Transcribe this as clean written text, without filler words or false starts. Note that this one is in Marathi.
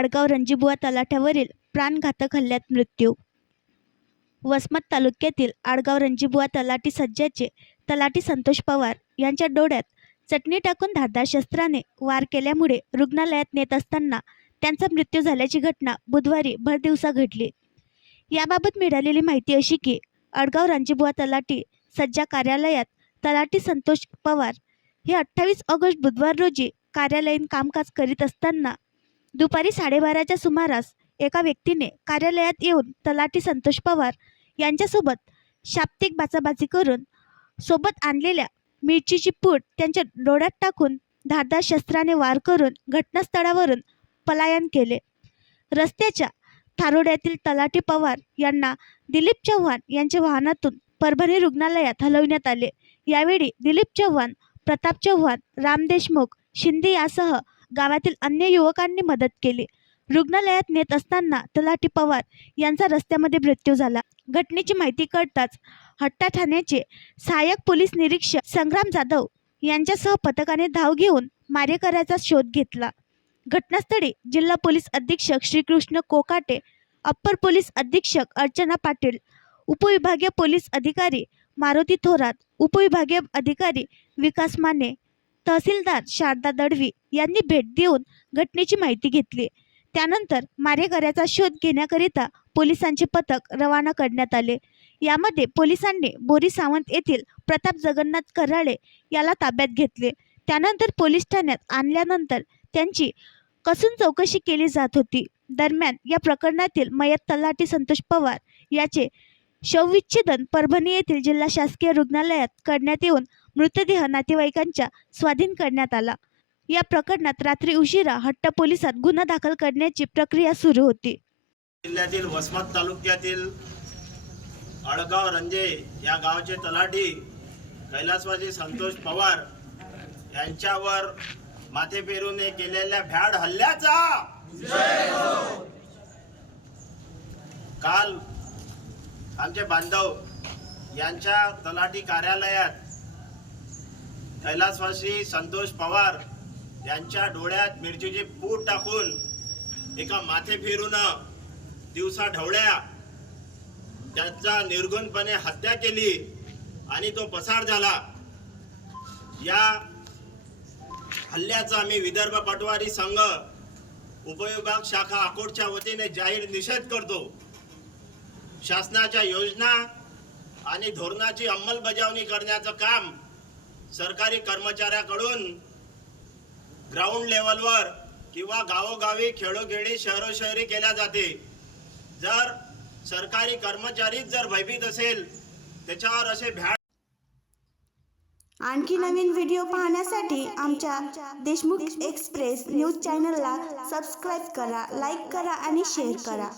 आडगाव रणजीबुवा तलाठ्यावरील प्राणघातक हल्ल्यात मृत्यू। वसमत तालुक्यातील आडगाव रणजीबुवा तलाठी सज्जाचे तलाठी संतोष पवार यांच्या डोळ्यात चटणी टाकून धारदार शस्त्राने वार केल्यामुळे रुग्णालयात नेत असताना त्यांचा मृत्यू झाल्याची घटना बुधवारी भरदिवसा घडली। याबाबत मिळालेली माहिती अशी की आडगाव रणजीबुवा तलाठी सज्जा कार्यालयात तलाठी संतोष पवार हे 28 ऑगस्ट बुधवार रोजी कार्यालयीन कामकाज करीत असताना दुपारी 12:30च्या सुमारास एका व्यक्तीने कार्यालयात येऊन तलाठी संतोष पवार यांच्यासोबत शाब्दिक बाचाबाची करून सोबत आणलेल्या मिरचीची पूड त्यांच्या डोळ्यात टाकून धारदार शस्त्राने वार करून घटनास्थळावरून पलायन केले। रस्त्याच्या थारोड्यातील तलाठी पवार यांना दिलीप चव्हाण यांच्या वाहनातून परभणी रुग्णालयात हलविण्यात आले। यावेळी दिलीप चव्हाण, प्रताप चव्हाण, राम देशमुख, शिंदे यासह गावातील अन्य युवकांनी मदत केली। रुग्णालयात नेत असताना तलाठी पवार यांचा रस्त्यामध्ये मृत्यू झाला। घटनेची माहिती कळताच हट्टा ठाण्याचे सहाय्यक पोलीस निरीक्षक संग्राम जाधव यांच्यासह पथकाने धाव घेऊन मारेकऱ्याचा शोध घेतला। घटनास्थळी जिल्हा पोलीस अधीक्षक श्रीकृष्ण कोकाटे, अप्पर पोलीस अधीक्षक अर्चना पाटील, उपविभागीय पोलीस अधिकारी मारुती थोरात, उपविभागीय अधिकारी विकास माने, तहसीलदार शारदा दळवी यांनी भेट देऊन घटनेची माहिती घेतली। त्यानंतर मारेकऱ्याचा शोध घेण्याकरिता पोलिसांचे पथक रवाना करण्यात आले। यामध्ये पोलिसांनी बोरी सावंत येथील प्रताप जगन्नाथ कराळे याला ताब्यात घेतले। त्यानंतर पोलीस ठाण्यात आणल्यानंतर त्यांची कसून चौकशी केली जात होती। दरम्यान या प्रकरणातील मयत तलाठी संतोष पवार याचे शवविच्छेदन परभणी येथील जिल्हा शासकीय रुग्णालयात करण्यात येऊन मृतदेह नातेवाईकांच्या स्वाधीन करण्यात आला। या प्रकरणात रात्री उशिरा हट्टा पोलिसात गुन्हा दाखल करण्याची प्रक्रिया सुरू होती। जिल्ह्यातील वसमत तालुक्यातील आडगाव रंजे या गावचे तलाठी कैलासवासी संतोष पवार यांच्यावर माथे पेरूने केलेल्या भ्याड हल्ल्याचा काल आमचे बांधव यांच्या तलाठी कार्यालयात कैलासवासी संतोष पवार यांच्या डोळ्यात मिरचीची पूड टाकून एका माथे फिरून दिवसा ढवळ्या त्याचा निर्गुणपणे हत्या केली आणि तो पसार झाला। या हल्ल्याचा आम्ही विदर्भ पटवारी संघ उपविभाग शाखा अकोटच्या वतीने जाहीर निषेध करतो। शासनाच्या योजना आणि धोरणाची अंमलबजावणी करण्याचं काम सरकारी कर्मचाऱ्याकडून ग्राउंड लेवलवर किंवा गावोगावी खेळोखेळी शहरोशहरी केल्या जाते। जर सरकारी कर्मचारीच जर भयभीत असेल त्याच्यावर असे भ्याड। आणखी नवीन व्हिडिओ पाहण्यासाठी आमच्या देशमुख एक्सप्रेस न्यूज चॅनलला सबस्क्राईब करा, लाईक करा आणि शेअर करा।